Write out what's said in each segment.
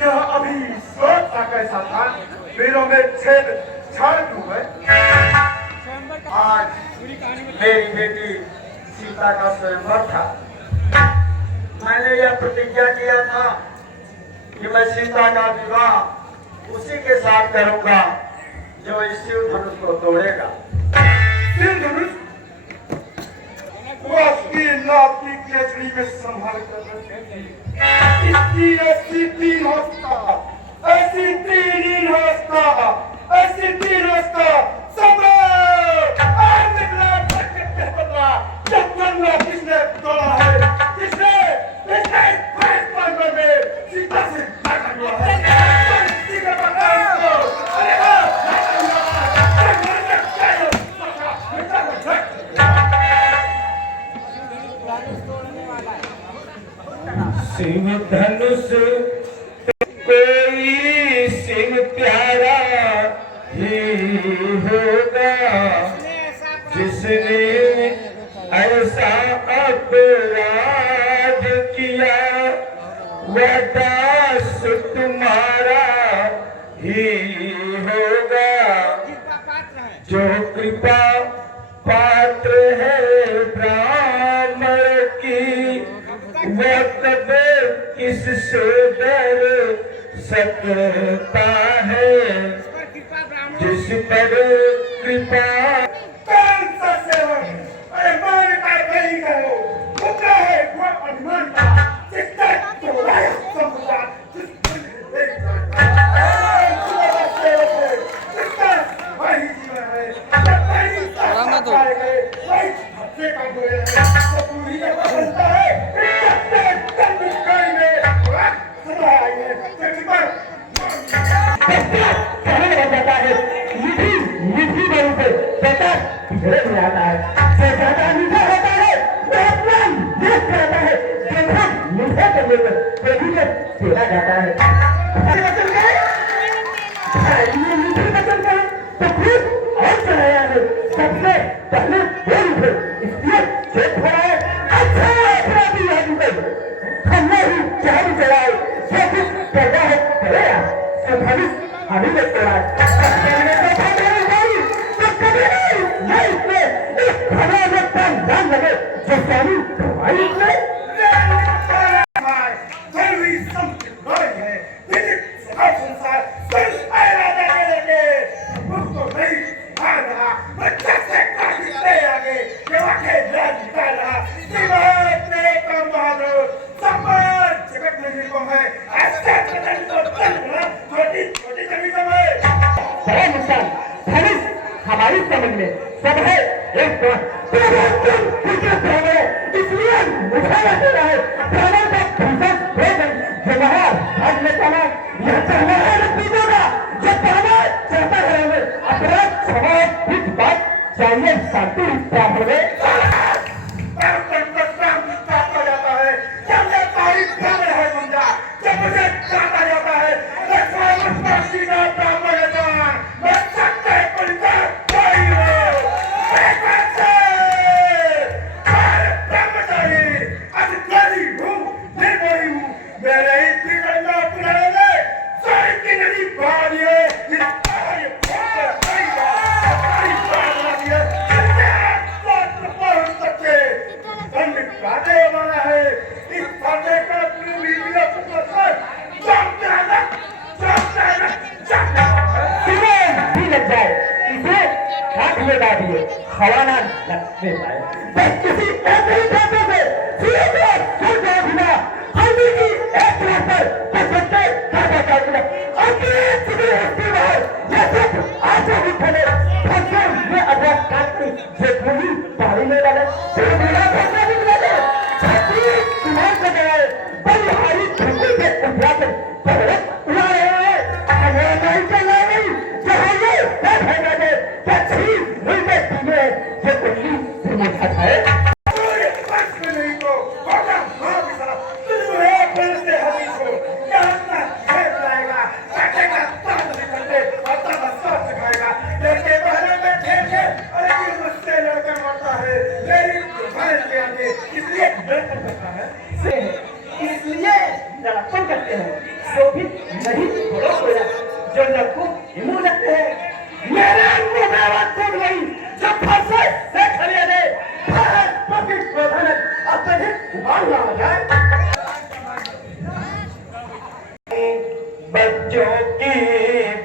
यह अभी स्वर्ग का कैसा था, वीरों में छेद छाड़ हुए। आज मेरी बेटी सीता का स्वयंवर था। मैंने यह प्रतिज्ञा किया था कि मैं सीता का विवाह उसी के साथ करूंगा जो इस शिव धनुष को तोड़ेगा। शिव धनुष वो उसकी लात की केचड़ी में संभाल कर रखी। इसकी ऐसी तीन होता, ऐसी तीन होता, ऐसी तीन होता, समय आज निकला बदला, जब जन्म किसने तोड़ा है, किसने फैस पर में सीता से भागा हुआ है। इसी के बदलाव को, अरे सिंह धनुष कोई सिंह प्यारा ही होगा जिसने ऐसा अपराध किया, वह दास तुम्हारा ही होगा। जो कृपा पात्र है ब्राह्मण की, वह कब किससे डर सकता है। जिस पर कृपा कौन सा सेवक, अरे मान का नहीं कहो, मुद्दा है वो अनुमान का, जिसका तो लाया संपदा, वही जीवन है, वही साथ है, वही सबसे कम हुए हैं, वो पूरी का बनता है। आता है जो ज्यादा मीठा होता है वो अपना देश रहता है, जो मीठे के लेकर सभी से खेला जाता है। ये मीठे बचन का तो फिर और चलाया है, सबसे पहले बोल उठे, इसलिए चेक हो रहा है। अच्छा अपराधी आदमी को हमने ही चाबी चलाए, जो कुछ करना है करेगा, तो भविष्य हमें तक करा लगे जो स्वामी हमारी हमारी समझ में सब है एक इसलिए मुझे लगता है प्राणों का भूषण भोजन जो महाराज ने कहा यह कहना है नतीजों का जो कहना चाहता है अपराध स्वभाव कुछ बात चाहिए शांति प्राप्त हो सीमेंट भी लग जाए, इसे काट में डालिए, हवा ना लगने पाए। बस किसी ऐसे ही पैसे से सीधे छूट जाए बिना हल्दी की एक रात पर बसंते काटा काटना और इसके बाद ये सिर्फ आंसू भी फैले फंसे ये अभ्यास काटने ये भूमि पहाड़ी में डाले फिर मेरा फंसा भी डाले छात्री तुम्हारे को डराए बलिहारी छुट्टी से उठा कर पर्वत उड़ा रहे हैं हमें नहीं चला नहीं जहाँ ये सब है जाने क्या चीज नहीं बैठी है ये कुल्ली फिर मुझा है इसलिए लड़कपन करते हैं शोभित नहीं बड़ों को जो लड़कों हिमू लगते हैं मेरे अंदर में आवाज टूट गई जब फंसे से खरीदे भारत पब्लिक प्रधान अत्यधिक उबाल आ जाए बच्चों की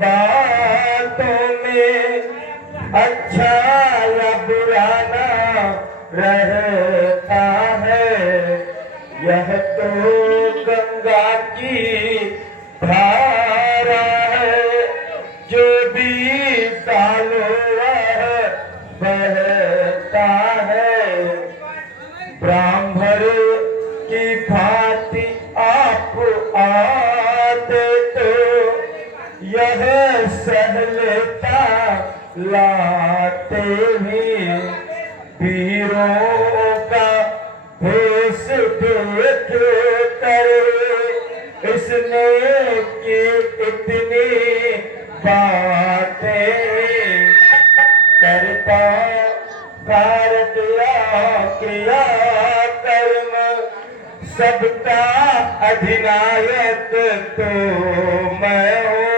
बातों में अच्छा या बुरा ना रहता है यह तो गंगा की धारा है जो भी डालो वह बहता है ब्राह्मण की भांति आप आते तो यह सहलता लाते भी वीरों का भेष देख कर इसने की इतनी बातें करता भारत क्रिया कर्म सबका अधिनायक तो मैं हूँ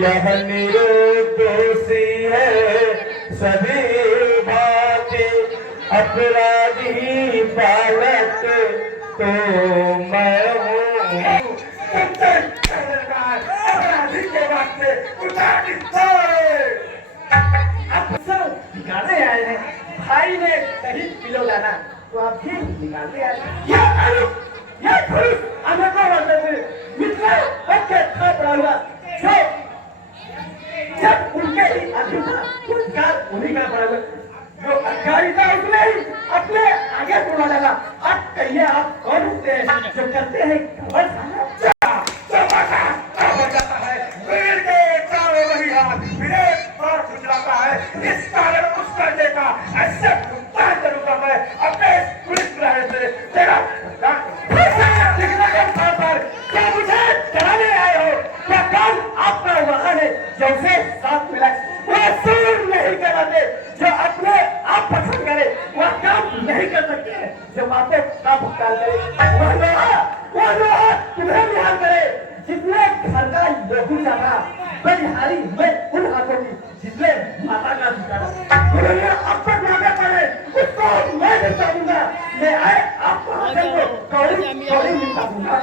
यह निर्दोषी है सभी भांति अपराधी बालक तो मैं हूँ अपराधी के वास्ते आप सब निकालने आए हैं भाई ने कहीं किलो लाना तो आप भी निकालने आए यह पुरुष अनेकों वर्षों से मित्र बच्चे खा पड़ा हुआ जो जब उनके ही अधीन था उसका उन्हीं का पड़ा हुआ जो अधिकारी था उसने ही अपने आगे बुला डाला अब कहिए आप कौन होते हैं जो करते हैं इस कारण उसका देखा ऐसे जरूर मैं अपने पुलिस ग्रह से तेरा क्या मुझे चलाने आए हो क्या काम आपका वाहन है जो उसे साथ मिला वह सूर नहीं कराते जो अपने आप पसंद करे वह काम नहीं कर सकते हैं जो बातों का भुगतान करे वह लोहा तुम्हें ध्यान करे जितने घर का लघु जाता बलिहारी में उन हाथों की जिसने माता का स्वीकारा उन्होंने अब तक मांगा पड़े उसको मैं निपटा दूंगा मैं आए आपको हाथों को कौड़ी निपटा दूंगा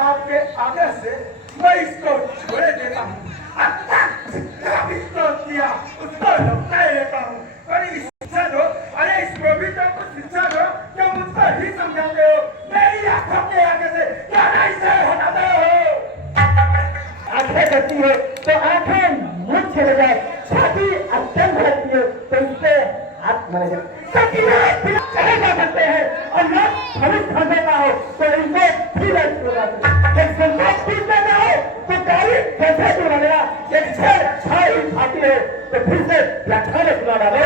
आपके आदेश से मैं इसको छोड़े देता हूँ इसको किया उसको लौटा लेता हूँ अरे शिक्षा दो अरे इसको भी तो कुछ शिक्षा दो क्या मुझको ही समझाते हो मेरी आंखों के आगे से क्या नहीं से हटाते हो आंखें करती हो तो आंखें मुझ चले जाए छाती अत्यंत भरती हो तो इससे हाथ मर जाए चले जा सकते हैं और न भविष्य खंडेगा हो तो इनको फिर जब संतोष पीछे ना हो तो गाड़ी कैसे चुना लेगा एक छेड़ छाई खाती है तो फिर से व्याख्यान सुना डाले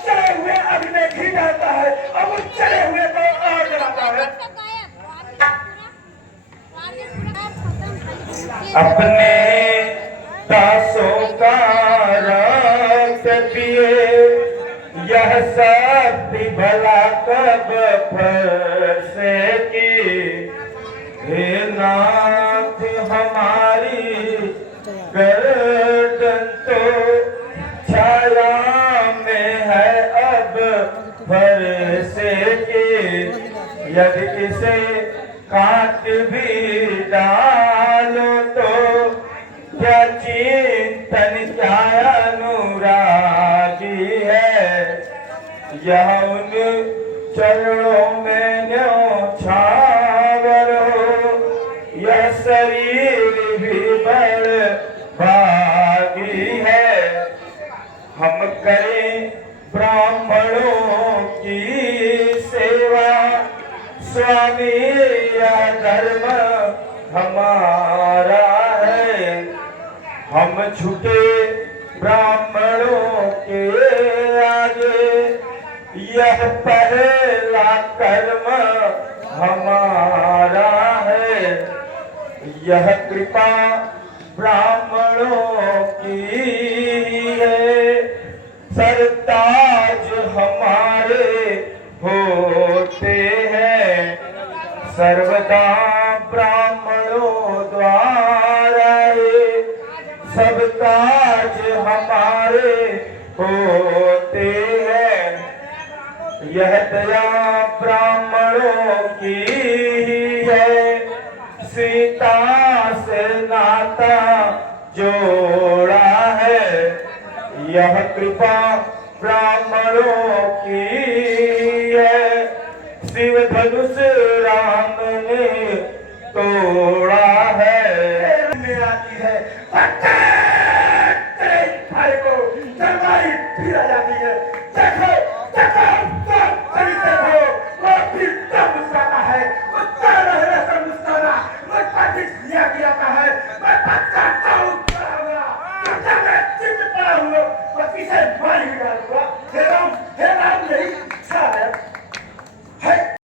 चले हुए अभी में घी डालता है अब चले हुए तो आग जलाता है अपने भला कब फंसेगी हे नाथ हमारी गर्दन तो छाया में है अब फंसेगी यदि इसे काट भी डालो तो क्या चिंतन क्या अनुरागी है यह उन चरणों में न्योछावर हो यह शरीर भी बड़ भागी है हम करें ब्राह्मणों की सेवा स्वामी यह धर्म हमारा है हम झुके ब्राह्मणों के आगे यह पहला कर्म हमारा है यह कृपा ब्राह्मणों की है सरताज हमारे होते हैं सर्वदा ब्राह्मणों द्वारा सब काज हमारे होते हैं यह दया ब्राह्मणों की है सीता से नाता जोड़ा है यह कृपा ब्राह्मणों की है शिव धनुष राम ने तोड़ा है में आती है भाई को सरकारी फिरा जाती है देखो देखो देखो वो फिर तब मुस्कुराता है उत्तर रहे सब मुस्कुराना वो पार्टी दिया गया है मैं बात करता हूँ पड़ा हुआ चिप पड़ा हुआ वो किसे मारी हुआ